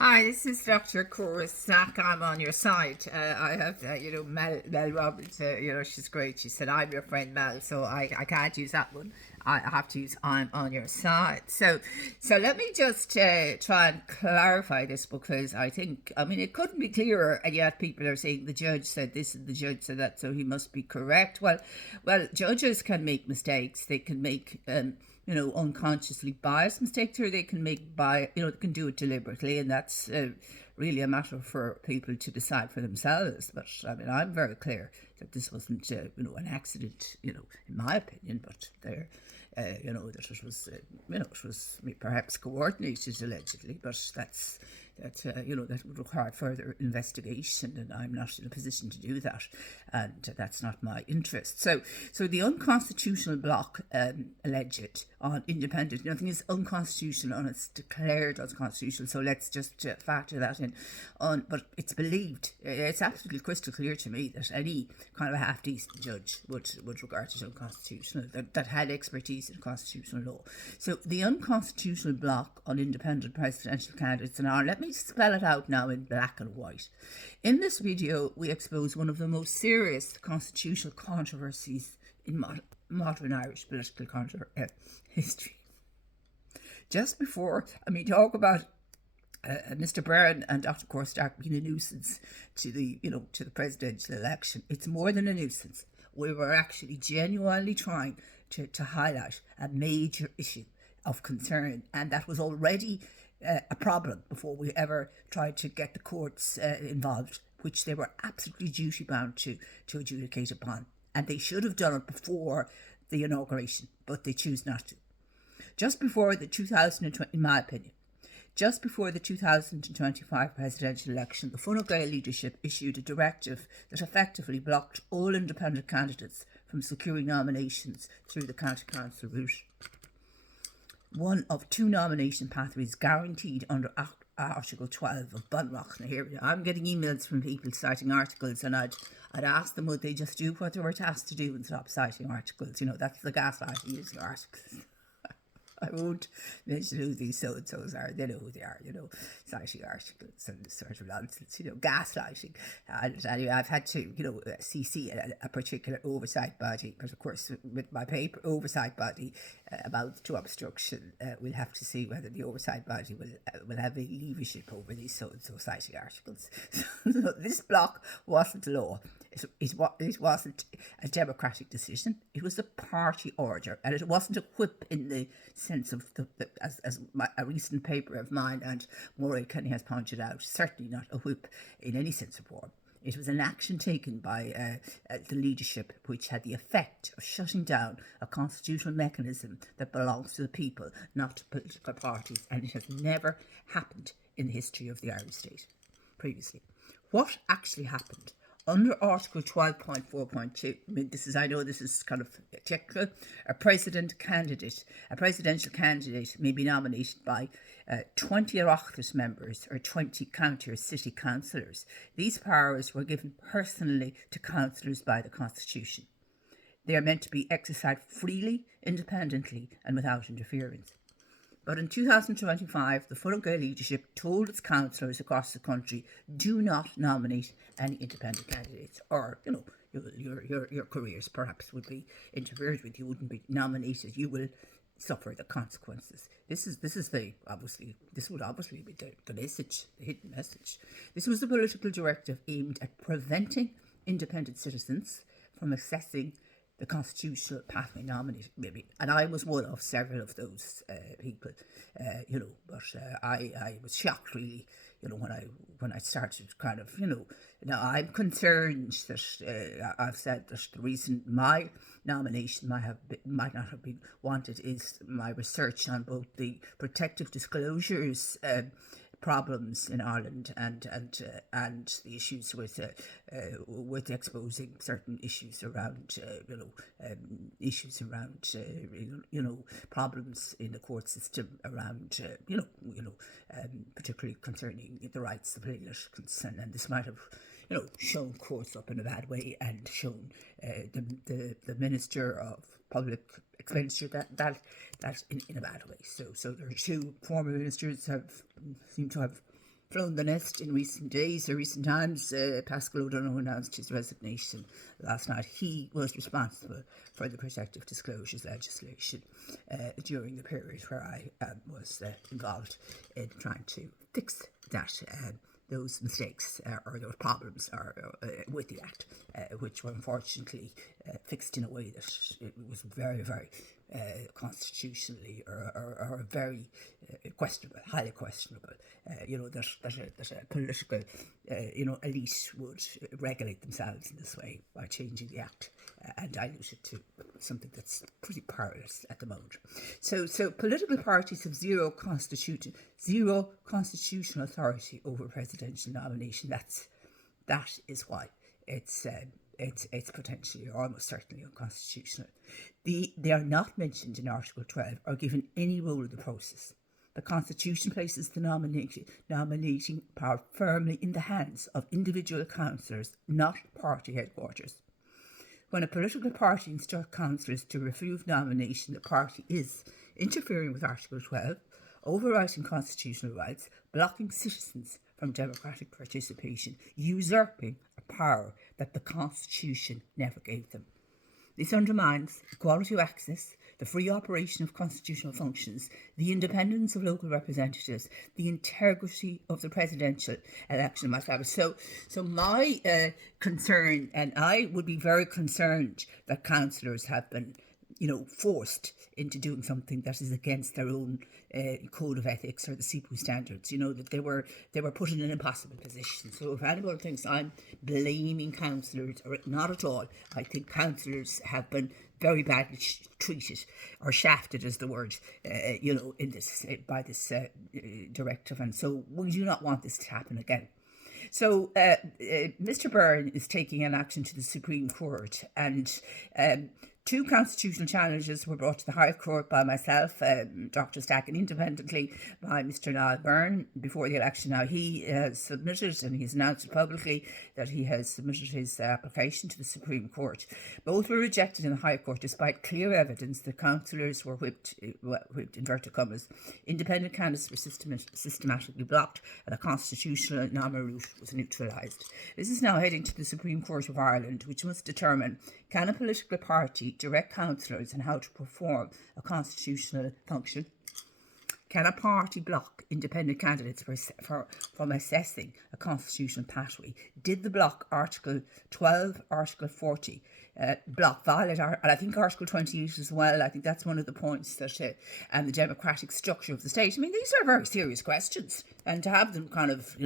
Hi, this is Dr. Cora Snack. I'm on your side. I have, Mel Roberts, she's great. She said, I'm your friend Mel, so I can't use that one. I have to use I'm on your side. So let me just try and clarify this, because it couldn't be clearer, and yet people are saying the judge said this and the judge said that, so he must be correct. Well, judges can make mistakes. They can make unconsciously biased mistakes, or they can they can do it deliberately, and that's really a matter for people to decide for themselves. But I'm very clear that this wasn't, an accident, in my opinion, but that it was perhaps coordinated allegedly, but that would require further investigation, and I'm not in a position to do that, and that's not my interest. So the unconstitutional block alleged on independent, nothing is unconstitutional and it's declared unconstitutional. So let's just factor that in. But it's believed, it's absolutely crystal clear to me that any kind of a half decent judge would regard it unconstitutional, that had expertise in constitutional law. So the unconstitutional block on independent presidential candidates in Ireland, let me spell it out now in black and white. In this video, we expose one of the most serious constitutional controversies in modern Irish political history. Just before, talk about Mr. Byrne and Dr. Corstack being a nuisance to the presidential election. It's more than a nuisance. We were actually genuinely trying to highlight a major issue of concern, and that was already a problem before we ever tried to get the courts involved, which they were absolutely duty bound to adjudicate upon. And they should have done it before the inauguration, but they choose not to. Just before the 2020, in my opinion, just before the 2025 presidential election, the Fine Gael leadership issued a directive that effectively blocked all independent candidates from securing nominations through the county council route. One of two nomination pathways guaranteed under Article 12 of Bunreacht. Now here, I'm getting emails from people citing articles, and I'd ask them, would they just do what they were tasked to do and stop citing articles? That's the gaslighting using articles. I won't mention who these so-and-sos are. They know who they are, citing articles and this sort of nonsense, gaslighting. And anyway, I've had to, CC a particular oversight body, but of course with my paper oversight body about to obstruction, we'll have to see whether the oversight body will have a leadership over these so-and-so citing articles. So this block wasn't law. It wasn't a democratic decision. It was a party order, and it wasn't a whip in the sense of as a recent paper of mine and Maureen Kenny has pointed out, certainly not a whip in any sense of form. It was an action taken by the leadership which had the effect of shutting down a constitutional mechanism that belongs to the people, not to political parties, and it has never happened in the history of the Irish state previously. What actually happened? Under Article 12.4.2, I know this is kind of technical, a presidential candidate may be nominated by 20 Oireachtas members or 20 county or city councillors. These powers were given personally to councillors by the Constitution. They are meant to be exercised freely, independently, and without interference. But in 2025, the Fine Gael leadership told its councillors across the country, do not nominate any independent candidates, or, your careers perhaps would be interfered with. You wouldn't be nominated. You will suffer the consequences. This would obviously be the message, the hidden message. This was a political directive aimed at preventing independent citizens from accessing the constitutional pathway nominated, maybe, and I was one of several of those people, but I was shocked really, when I started kind of, now I'm concerned that I've said that the reason my nomination might not have been wanted is my research on both the protective disclosures problems in Ireland and the issues with exposing certain issues around problems in the court system around particularly concerning the rights of litigants, and this might have shown courts up in a bad way and shown the Minister of Public Expenditure that in a bad way. So there are two former ministers seem to have flown the nest in recent days or recent times. Pascal O'Donoghue announced his resignation last night. He was responsible for the protective disclosures legislation during the period where I was involved in trying to fix that. Those mistakes or those problems with the Act, which were unfortunately fixed in a way that it was very, very constitutionally or very questionable, highly questionable. That a political, elite would regulate themselves in this way by changing the Act and dilute it to something that's pretty powerless at the moment. So political parties have zero constitutional authority over presidential nomination. That is why it's potentially or almost certainly unconstitutional. They are not mentioned in Article 12 or given any role in the process. The Constitution places the nominating power firmly in the hands of individual councillors, not party headquarters. When a political party instructs councillors to refuse nomination, the party is interfering with Article 12, overwriting constitutional rights, blocking citizens from democratic participation, usurping a power that the Constitution never gave them. This undermines equality of access, the free operation of constitutional functions, the independence of local representatives, the integrity of the presidential election myself. So my concern, and I would be very concerned that councillors have been forced into doing something that is against their own code of ethics or the CPU standards, that they were put in an impossible position. So if anyone thinks I'm blaming councillors, or not at all, I think councillors have been very badly treated or shafted is the word, in this by this directive, and so we do not want this to happen again. So Mr. Byrne is taking an action to the Supreme Court, and two constitutional challenges were brought to the High Court by myself, Dr. Stack, and independently by Mr. Niall Byrne before the election. Now, he has submitted, and he's announced publicly that he has submitted his application to the Supreme Court. Both were rejected in the High Court despite clear evidence that councillors were whipped inverted commas. Independent candidates were systematically blocked, and a constitutional nominal route was neutralised. This is now heading to the Supreme Court of Ireland, which must determine, can a political party direct councillors in how to perform a constitutional function? Can a party block independent candidates from assessing a constitutional pathway? Did the block Article 12, Article 40 block violate, and I think Article 28 as well? I think that's one of the points that, and the democratic structure of the state. I mean, these are very serious questions, and to have them kind of,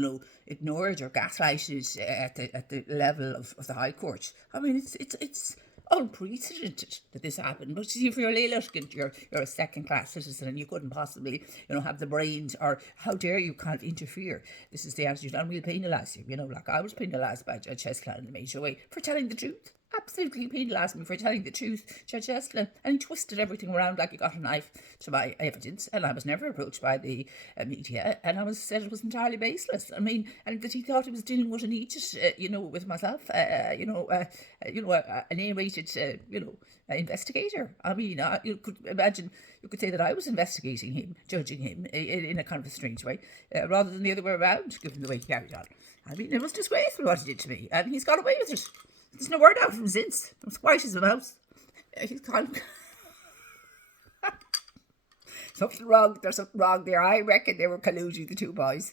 ignored or gaslighted at the level of the High Court, I mean, it's unprecedented that this happened. But if you're Leilert, you're a second-class citizen and you couldn't possibly, have the brains, or how dare you can't interfere. This is the attitude, and we'll penalise you. Like I was penalised by Judge Estlin in a major way for telling the truth. Absolutely penalised me for telling the truth, Judge Estlin, and he twisted everything around like he got a knife to my evidence, and I was never approached by the media, and I was said it was entirely baseless. I mean, and that he thought he was dealing with an idiot, with myself, an A-rated, investigator. I mean, you could imagine, you could say that I was investigating him, judging him in a kind of a strange way, rather than the other way around, given the way he carried on. I mean, it was disgraceful what he did to me, and he's got away with it. There's no word out of him since. I'm as quiet as a mouse. He's gone. There's something wrong there. I reckon they were colluding, the two boys,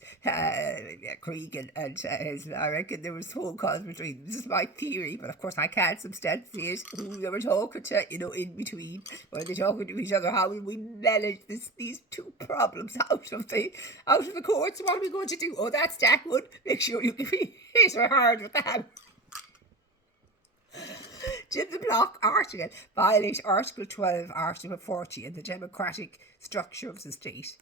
Krieg and I reckon there was phone calls between them. This is my theory, but of course I can't substantiate who they were talking to, in between. Were they talking to each other? How will we manage these two problems out of the courts? What are we going to do? Oh, that's that one. Make sure you can hit her hard with the hammer. Did the block article violate Article 12, Article 40 and the democratic structure of the state?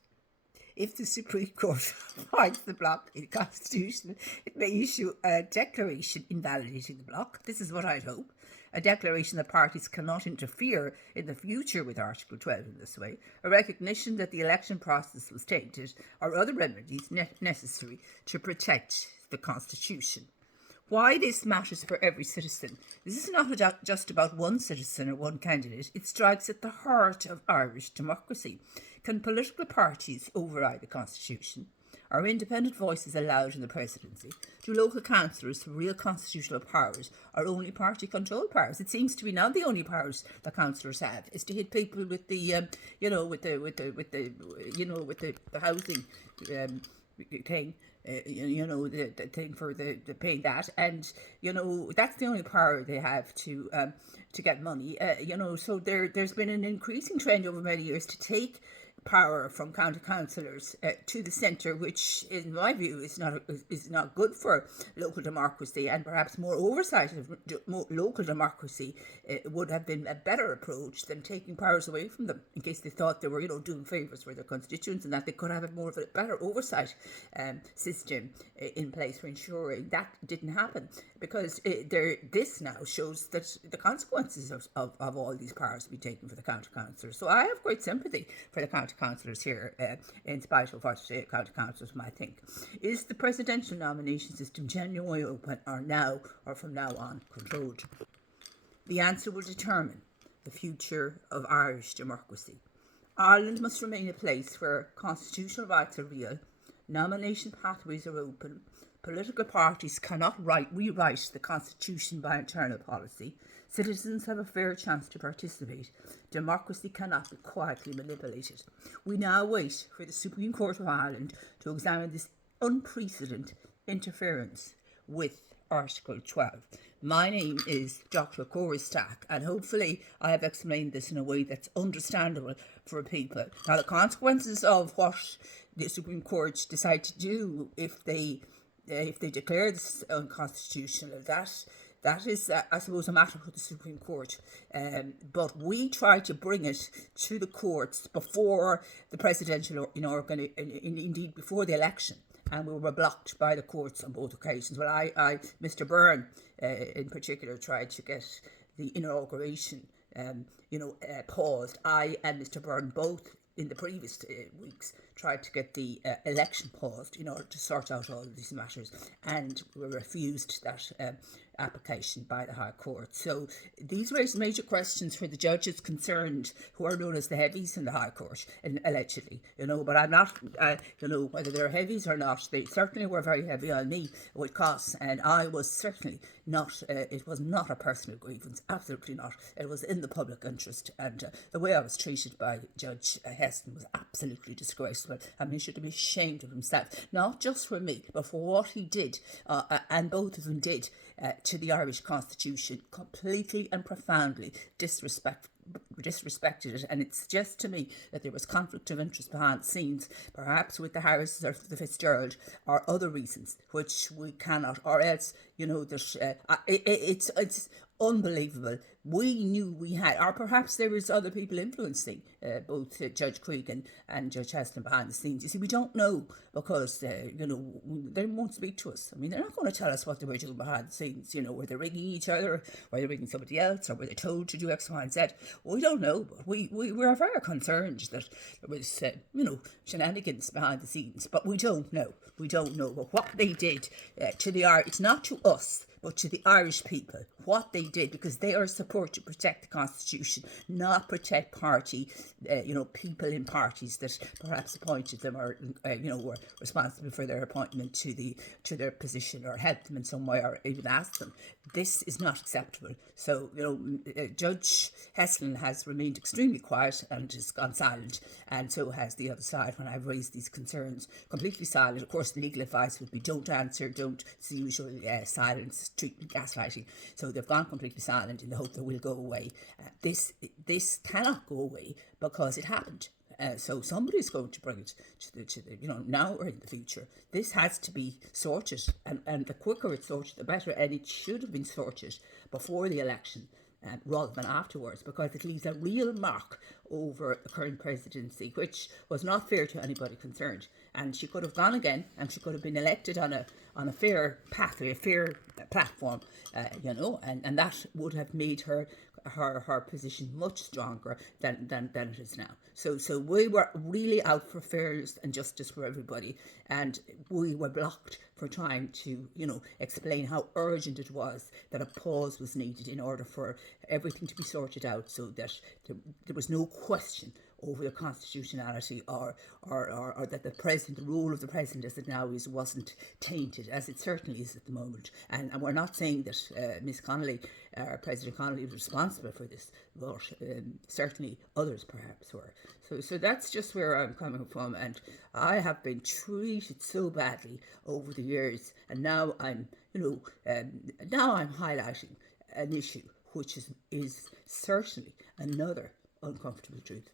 If the Supreme Court finds the block unconstitutional, it may issue a declaration invalidating the block. This is what I'd hope. A declaration that parties cannot interfere in the future with Article 12 in this way. A recognition that the election process was tainted, or other remedies necessary to protect the Constitution. Why this matters for every citizen. This is not just about one citizen or one candidate. It strikes at the heart of Irish democracy. Can political parties override the Constitution? Are independent voices allowed in the presidency? Do local councillors with real constitutional powers or only party control powers? It seems to be now the only powers that councillors have is to hit people with the, the housing thing. The thing for the paying that, and that's the only power they have to get money. So there's been an increasing trend over many years to take power from county councillors to the centre, which in my view is not good for local democracy, and perhaps more oversight of local democracy would have been a better approach than taking powers away from them in case they thought they were doing favours for their constituents, and that they could have more of a better oversight system in place for ensuring that didn't happen, because this now shows that the consequences of all these powers be taken for the county councillors. So I have great sympathy for the county councillors here, in spite of what county councillors might think. Is the presidential nomination system genuinely open, or from now on controlled? The answer will determine the future of Irish democracy. Ireland must remain a place where constitutional rights are real, nomination pathways are open, political parties cannot rewrite the constitution by internal policy, citizens have a fair chance to participate, democracy cannot be quietly manipulated. We now wait for the Supreme Court of Ireland to examine this unprecedented interference with Article 12. My name is Dr. Stack, and hopefully I have explained this in a way that's understandable for people. Now, the consequences of what the Supreme Court decide to do if they declare this unconstitutional, that is, I suppose, a matter for the Supreme Court. But we tried to bring it to the courts before the presidential, indeed before the election, and we were blocked by the courts on both occasions. Well, Mr. Byrne, in particular, tried to get the inauguration, paused. I and Mr. Byrne both, in the previous weeks, tried to get the election paused in order to sort out all of these matters, and were refused that application by the High Court. So these raise major questions for the judges concerned, who are known as the heavies in the High Court, allegedly, but I'm not, whether they're heavies or not. They certainly were very heavy on me with costs, and I was certainly not, it was not a personal grievance, absolutely not. It was in the public interest, and the way I was treated by Judge Heston was absolutely disgraceful. I mean, he should be ashamed of himself, not just for me, but for what he did, and both of them did, to the Irish Constitution, completely and profoundly disrespected it, and it suggests to me that there was conflict of interest behind the scenes, perhaps with the Harrises or the Fitzgerald, or other reasons which we cannot, or else, it's unbelievable. We knew we had, or perhaps there was other people influencing both Judge Cregan and Judge Heston behind the scenes. You see, we don't know, because they won't speak to us. I mean, they're not going to tell us what they were doing behind the scenes. Were they ringing each other, were they ringing somebody else, or were they told to do X, Y, and Z? We don't know, but we were very concerned that there was shenanigans behind the scenes, but we don't know. But what they did to the Irish, it's not to us, but to the Irish people, what they did, because they are supposed to protect the Constitution, not protect party, people in parties that perhaps appointed them, or were responsible for their appointment to their position, or helped them in some way, or even asked them. This is not acceptable. So Judge Heston has remained extremely quiet and has gone silent, and so has the other side when I've raised these concerns. Completely silent. Of course, the legal advice would be don't answer, don't. It's the usual silence treatment, gaslighting. So they've gone completely silent in the hope that will go away. This cannot go away because it happened. So somebody's going to bring it to the now or in the future. This has to be sorted, and the quicker it's sorted, the better. And it should have been sorted before the election, rather than afterwards, because it leaves a real mark over the current presidency, which was not fair to anybody concerned. And she could have gone again, and she could have been elected on a fair pathway, a fair platform, and that would have made her position much stronger than it is now. So we were really out for fairness and justice for everybody, and we were blocked for trying to, explain how urgent it was that a pause was needed in order for everything to be sorted out, so that there was no question over the constitutionality or that the role of the president as it now is wasn't tainted, as it certainly is at the moment. And we're not saying that Miss Connolly, President Connolly, was responsible for this, but certainly others perhaps were. So that's just where I'm coming from, and I have been treated so badly over the years, and now I'm highlighting an issue which is certainly another uncomfortable truth.